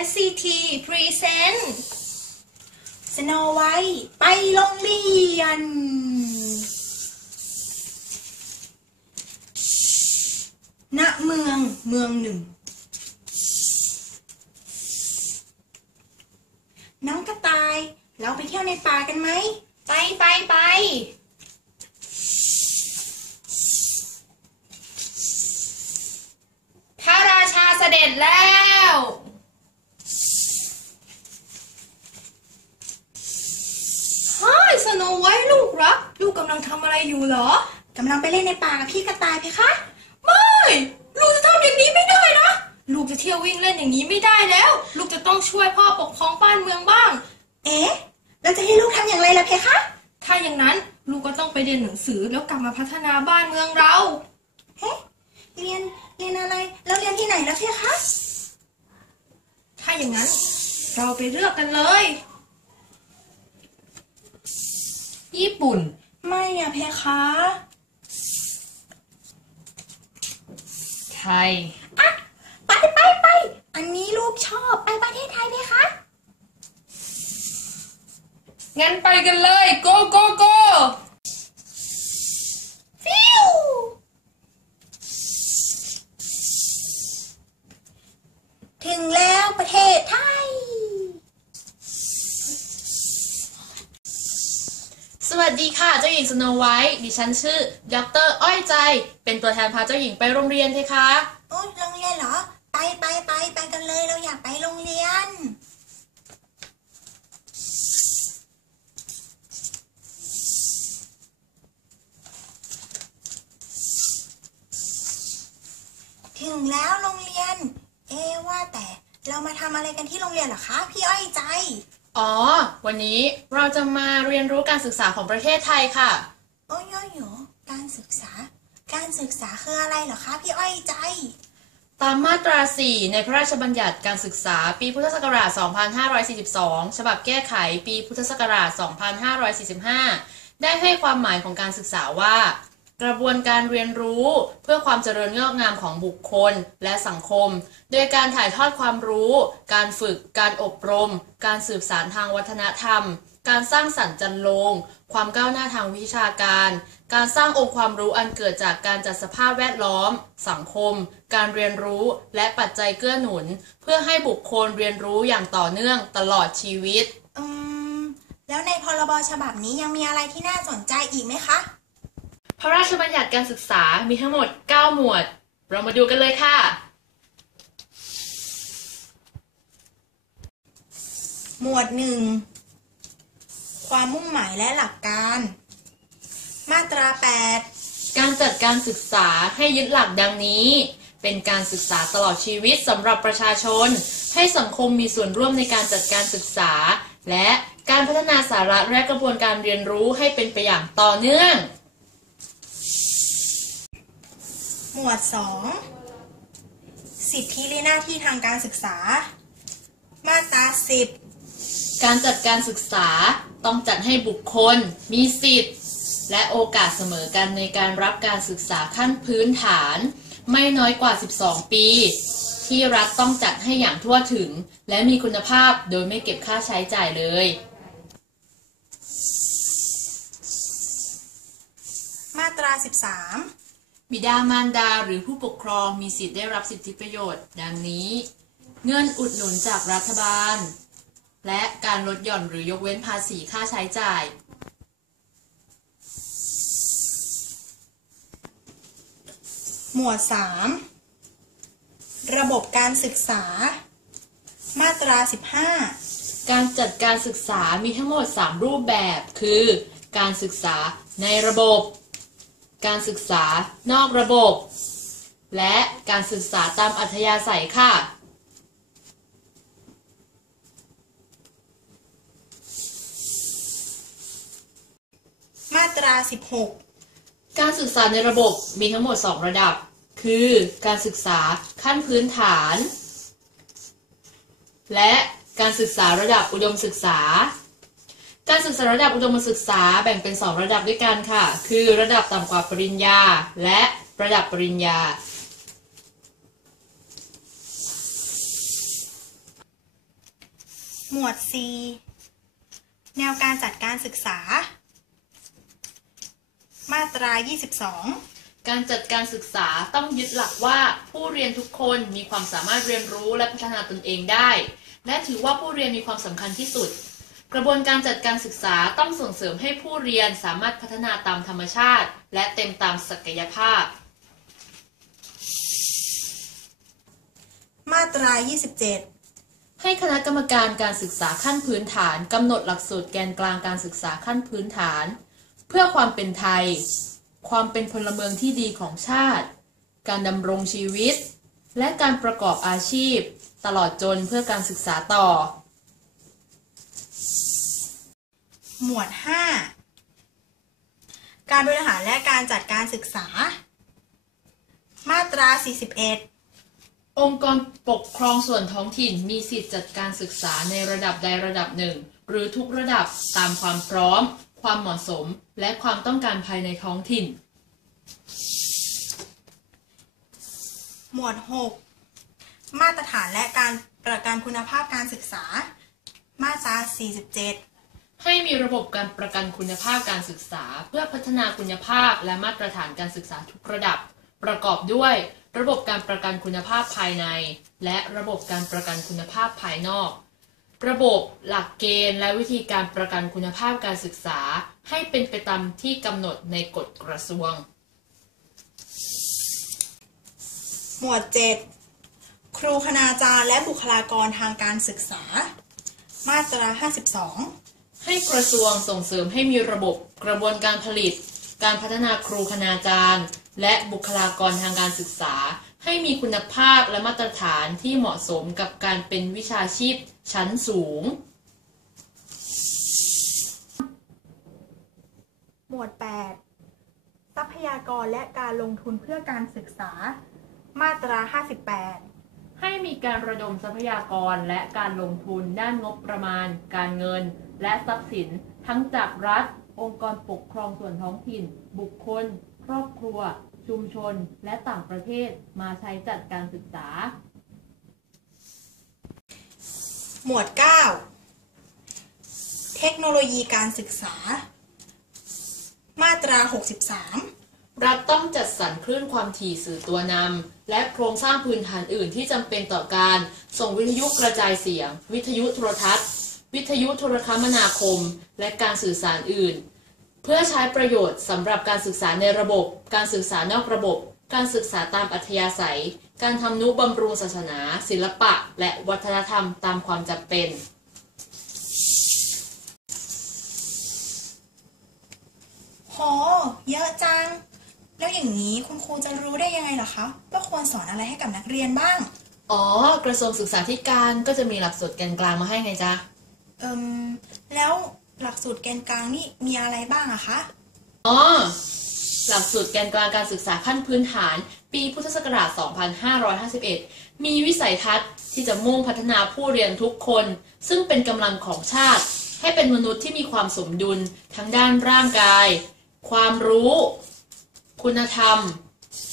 SCT Present สโนไวท์ไปโรงเรียน ณ เมืองเมืองหนึ่ง น้องกระต่าย เราไปเที่ยวในป่ากันไหม ไปไปไป พระราชาเสด็จแล้ว เฮ้ยสโนไว้ลูกรัก ลูกกำลังทำอะไรอยู่เหรอกำลังไปเล่นในป่ากับพี่กระต่ายเพคะ ไม่ลูกจะทำอย่างนี้ไม่ได้นะ ลูกจะเที่ยววิ่งเล่นอย่างนี้ไม่ได้แล้ว ลูกจะต้องช่วยพ่อปกครองบ้านเมืองบ้าง เอ๊ะเราจะให้ลูกทำอย่างไรล่ะเพคะ ถ้าอย่างนั้นลูกก็ต้องไปเรียนหนังสือแล้วกลับมาพัฒนาบ้านเมืองเราเฮ้เรียนเรียนอะไรแล้วเรียนที่ไหนแล้วเพคะ ถ้าอย่างนั้น เราไปเลือกกันเลย ญี่ปุ่น ไม่อะเพคะไทย อะไปไปไป อันนี้ลูกชอบไปประเทศไทยเพคะ งั้นไปกันเลยโกโกโก ฟิว ถึงแล้วประเทศไทย สวัสดีค่ะ เจ้าหญิง สโนไวท์ดิฉันชื่อดรอ้อยใจ เป็นตัวแทนพาเจ้าหญิงไปโรงเรียนเทคะโอ้โรงเรียนเหรอ ไปไปไปไปกันเลยเราอยากไปโรงเรียน ถึงแล้วโรงเรียน เอ๊ว่าแต่เรามาทำอะไรกันที่โรงเรียนเหรอคะ พี่อ้อยใจ อ๋อ วันนี้เราจะมาเรียนรู้การศึกษาของประเทศไทยค่ะ โอ้ยโยโยการศึกษา การศึกษาคืออะไรเหรอคะพี่อ้อยใจ ตามมาตรา 4 ในพระราชบัญญัติการศึกษาปีพุทธศักราช 2542 ฉบับแก้ไขปีพุทธศักราช 2545 ได้ให้ความหมายของการศึกษาว่า กระบวนการเรียนรู้เพื่อความเจริญงอกงามของบุคคลและสังคม โดยการถ่ายทอดความรู้ การฝึก การอบรม การสืบสารทางวัฒนธรรม การสร้างสรรค์จันโลง ความก้าวหน้าทางวิชาการ การสร้างองค์ความรู้อันเกิดจากการจัดสภาพแวดล้อม สังคม การเรียนรู้ และปัจจัยเกื้อหนุน เพื่อให้บุคคลเรียนรู้อย่างต่อเนื่องตลอดชีวิตอืมแล้วในพรบฉบับนี้ยังมีอะไรที่น่าสนใจอีกไหมคะ พระราชบัญญัติการศึกษามีทั้งหมด 9 หมวด เรามาดูกันเลยค่ะ หมวดหนึ่งความมุ่งหมายและหลักการ มาตรา 8 การจัดการศึกษาให้ยึดหลักดังนี้ เป็นการศึกษาตลอดชีวิตสำหรับประชาชน ให้สังคมมีส่วนร่วมในการจัดการศึกษา และการพัฒนาสาระและกระบวนการเรียนรู้ให้เป็นไปอย่างต่อเนื่อง หมวด 2 สิทธิและหน้าที่ทางการศึกษา มาตรา 10 การจัดการศึกษาต้องจัดให้บุคคล มีสิทธิ์ และโอกาสเสมอกันในการรับการศึกษาขั้นพื้นฐาน ไม่น้อยกว่า 12 ปี ที่รัฐต้องจัดให้อย่างทั่วถึง และมีคุณภาพโดยไม่เก็บค่าใช้จ่ายเลย มาตรา 13 บิดามารดาหรือผู้ปกครองมีสิทธิ์ได้รับสิทธิประโยชน์ ดังนี้ เงินอุดหนุนจากรัฐบาล และการลดหย่อนหรือยกเว้นภาษีค่าใช้จ่าย หมวด 3 ระบบการศึกษา มาตรา 15 การจัดการศึกษามีทั้งหมด 3 รูปแบบ คือ การศึกษาในระบบ การศึกษานอกระบบ และการศึกษาตามอัธยาศัยค่ะ มาตราการศึกษาในระบบมีทั้งหมด 2 ระดับ คือการศึกษาขั้นพื้นฐาน และการศึกษาระดับอุดมศึกษา การศึกษาระดับอุดมศึกษาแบ่งเป็น 2 ระดับด้วยกันค่ะ คือระดับต่ำกว่าปริญญา และระดับปริญญา หมวด C แนวการจัดการศึกษา มาตรา 22การจัดการศึกษาต้องยึดหลักว่าผู้เรียนทุกคนมีความสามารถเรียนรู้และพัฒนาตนเองได้ และถือว่าผู้เรียนมีความสำคัญที่สุด กระบวนการจัดการศึกษาต้องส่งเสริมให้ผู้เรียนสามารถพัฒนาตามธรรมชาติ และเต็มตามศักยภาพ มาตรา 27 ให้คณะกรรมการการศึกษาขั้นพื้นฐานกำหนดหลักสูตรแกนกลางการศึกษาขั้นพื้นฐาน เพื่อความเป็นไทย ความเป็นพลเมืองที่ดีของชาติ การดำรงชีวิต และการประกอบอาชีพ ตลอดจนเพื่อการศึกษาต่อ หมวด 5 การบริหารและการจัดการศึกษา มาตรา 41องค์กรปกครองส่วนท้องถิ่นมีสิทธิจัดการศึกษาในระดับใดระดับหนึ่ง หรือทุกระดับตามความพร้อม ความเหมาะสม และความต้องการภายในท้องถิ่น หมวด 6 มาตรฐานและการประกันคุณภาพการศึกษา มาตรา 47 ให้มีระบบการประกันคุณภาพการศึกษา เพื่อพัฒนาคุณภาพและมาตรฐานการศึกษาทุกระดับ ประกอบด้วย ระบบการประกันคุณภาพภายใน และระบบการประกันคุณภาพภายนอก ระบบหลักเกณฑ์ และวิธีการประกันคุณภาพการศึกษา ให้เป็นไปตามที่กำหนดในกฎกระทรวง หมวด 7 ครูคณาจารย์และบุคลากรทางการศึกษา มาตรา 52 ให้กระทรวงส่งเสริมให้มีระบบกระบวนการผลิต การพัฒนาครูคณาจารย์ และบุคลากรทางการศึกษา ให้มีคุณภาพและมาตรฐานที่เหมาะสมกับการเป็นวิชาชีพชั้นสูง หมวด 8 ทรัพยากรและการลงทุนเพื่อการศึกษา มาตรา 58ให้มีการระดมทรัพยากรและการลงทุนด้านงบประมาณ การเงิน และทรัพย์สินทั้งจากรัฐ องค์กรปกครองส่วนท้องถิ่น บุคคล ครอบครัว ชุมชน และต่างประเทศมาใช้จัดการศึกษา หมวด 9 เทคโนโลยีการศึกษา มาตรา 63รัฐต้องจัดสรรคลื่นความถี่สื่อตัวนำ และโครงสร้างพื้นฐานอื่นที่จำเป็นต่อการ ส่งวิทยุกระจายเสียง วิทยุโทรทัศน์ วิทยุโทรคมนาคม และการสื่อสารอื่น เพื่อใช้ประโยชน์สำหรับการศึกษาในระบบ การศึกษานอกระบบ การศึกษาตามอัธยาศัย การทำนุบำรุงศาสนา ศิลปะ และวัฒนธรรมตามความจำเป็น โห เยอะจัง แล้วอย่างนี้คุณครูจะรู้ได้ยังไงเหรอคะว่าควรสอนอะไรให้กับนักเรียนบ้าง อ๋อ กระทรวงศึกษาธิการก็จะมีหลักสูตรแกนกลางมาให้ไงจ๊ะ เอิมแล้วหลักสูตรแกนกลางนี่มีอะไรบ้างอะคะ อ๋อ หลักสูตรแกนกลางการศึกษาขั้นพื้นฐาน ปีพุทธศักราช 2551 มีวิสัยทัศน์ที่จะมุ่งพัฒนาผู้เรียนทุกคน ซึ่งเป็นกำลังของชาติ ให้เป็นมนุษย์ที่มีความสมดุลทั้งด้านร่างกาย ความรู้ คุณธรรม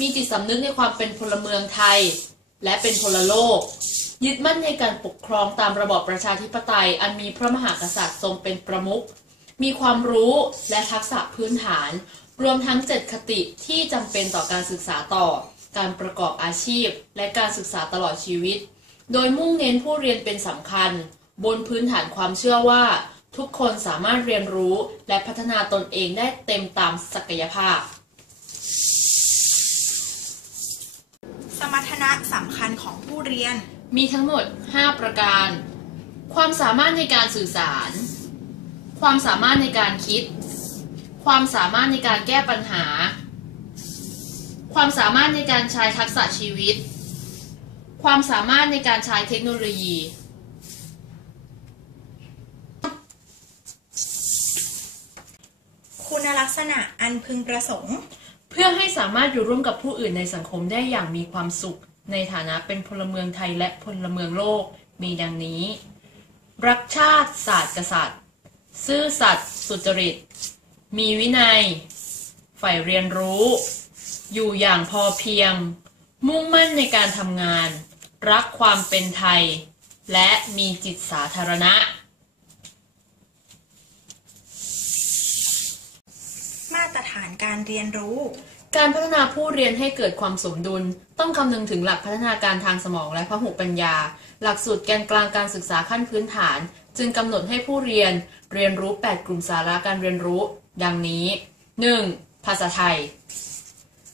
มีจิตสำนึกในความเป็นพลเมืองไทย และเป็นพลโลก ยึดมั่นในการปกครองตามระบอบประชาธิปไตย อันมีพระมหากษัตริย์ทรงเป็นประมุข มีความรู้และทักษะพื้นฐาน รวมทั้งเจ็ดคติที่จำเป็นต่อการศึกษาต่อ การประกอบอาชีพ และการศึกษาตลอดชีวิต โดยมุ่งเน้นผู้เรียนเป็นสำคัญ บนพื้นฐานความเชื่อว่า ทุกคนสามารถเรียนรู้และพัฒนาตนเองได้เต็มตามศักยภาพสมรรถนะสำคัญของผู้เรียน มีทั้งหมด 5 ประการ ความสามารถในการสื่อสาร ความสามารถในการคิด ความสามารถในการแก้ปัญหา ความสามารถในการใช้ทักษะชีวิต ความสามารถในการใช้เทคโนโลยี คุณลักษณะอันพึงประสงค์ เพื่อให้สามารถอยู่ร่วมกับผู้อื่นในสังคมได้อย่างมีความสุข ในฐานะเป็นพลเมืองไทยและพลเมืองโลกมีดังนี้ รักชาติศาสตร์กษัตริย์ ซื่อสัตย์สุจริต มีวินัย ใฝ่เรียนรู้ อยู่อย่างพอเพียง มุ่งมั่นในการทำงาน รักความเป็นไทย และมีจิตสาธารณะ มาตรฐานการเรียนรู้ การพัฒนาผู้เรียนให้เกิดความสมดุล ต้องคำนึงถึงหลักพัฒนาการทางสมองและพหุปัญญา หลักสูตรแกนกลางการศึกษาขั้นพื้นฐาน จึงกำหนดให้ผู้เรียนเรียนรู้ 8 กลุ่มสาระการเรียนรู้ ดังนี้ 1. ภาษาไทย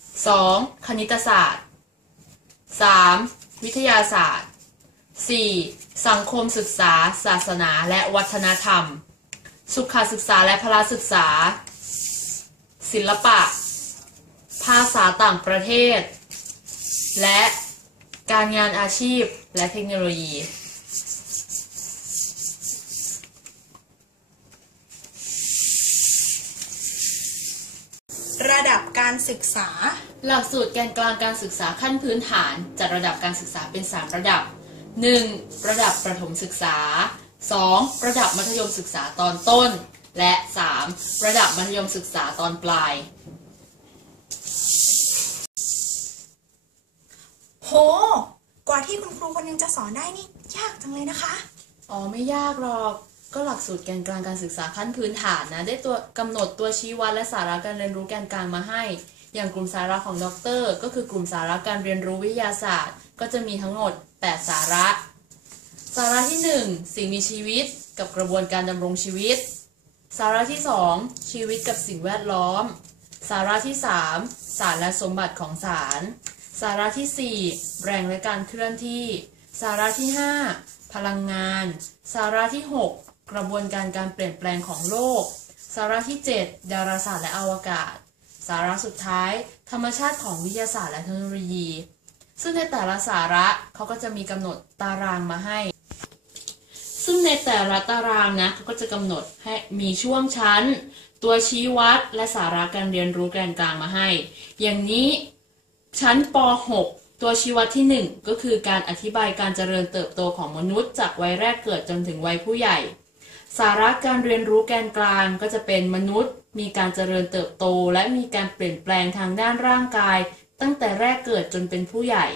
2. คณิตศาสตร์ 3. วิทยาศาสตร์ 4. สังคมศึกษา ศาสนาและวัฒนธรรม สุขศึกษาและพละศึกษา ศิลปะ ภาษาต่างประเทศ และการงานอาชีพและเทคโนโลยี ระดับการศึกษา หลักสูตรแกนกลางการศึกษาขั้นพื้นฐานจัดระดับการศึกษาเป็น 3 ระดับ 1. ระดับประถมศึกษา 2. ระดับมัธยมศึกษาตอนต้น และ 3. ระดับมัธยมศึกษาตอนปลาย โห กว่าที่คุณครูคนหนึงจะสอนได้นี่ ยากจังเลยนะคะ อ๋อไม่ยากหรอกก็หลักสูตรแกนกลางการศึกษาขั้นพื้นฐานนะ ได้ตัวกำหนดตัวชี้วัดและสาระการเรียนรู้แกนกลางมาให้ อย่างกลุ่มสาระของด็อกเตอร์ก็คือกลุ่มสาระการเรียนรู้วิทยาศาสตร์ ก็จะมีทั้งหมด 8 สาระ สาระที่ 1 สิ่งมีชีวิตกับกระบวนการดำรงชีวิต สาระที่ 2 ชีวิตกับสิ่งแวดล้อม สาระที่ 3 สารและสมบัติของสาร สาระที่ 4 แรงและการเคลื่อนที่ สาระที่ 5 พลังงาน สาระที่ 6 กระบวนการการเปลี่ยนแปลงของโลก สาระที่ 7 ดาราศาสตร์และอวกาศ สาระสุดท้าย ธรรมชาติของวิทยาศาสตร์และเทคโนโลยี ซึ่งในแต่ละสาระเขาก็จะมีกำหนดตารางมาให้ ซึ่งในแต่ละตารางนะเขาก็จะกำหนดให้มีช่วงชั้น ตัวชี้วัดและสาระการเรียนรู้แกนกลางมาให้ อย่างนี้ชั้นป .6 ตัวชี้วัดที่ 1 ก็คือการอธิบายการเจริญเติบโตของมนุษย์ จากวัยแรกเกิดจนถึงวัยผู้ใหญ่ สาระการเรียนรู้แกนกลางก็จะเป็นมนุษย์ มีการเจริญเติบโต และมีการเปลี่ยนแปลงทางด้านร่างกาย ตั้งแต่แรกเกิดจนเป็นผู้ใหญ่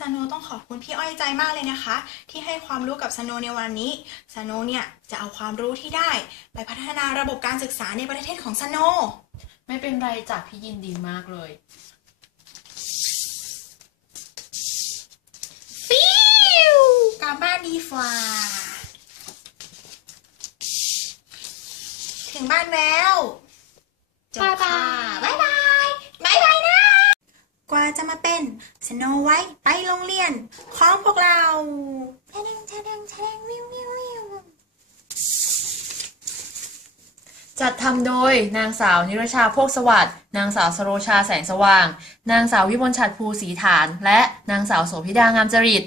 สโนต้องขอบคุณพี่อ้อยใจมากเลยนะคะ ที่ให้ความรู้กับสโนในวันนี้สโนเนี่ยจะเอาความรู้ที่ได้ ไปพัฒนาระบบการศึกษาในประเทศของสโนไม่เป็นไรจากพี่ยินดีมากเลยฟิวกลับบ้านดีฝ่าถึงบ้านแล้วจบค่ะบ๊ายบายบ๊ายบายนะ ก ว่าจะมาเป็นสโนไวท์ไปโรงเรียน ของพวกเราแชดงแชดงแชดงวิววิววิวจัดทำโดยนางสาวนิรชาโภคสวัสดิ์นางสาวสโรชาแสงสว่าง นางสาววิมลฉัตรภูศรีฐาน และนางสาวโสภิดางามจริต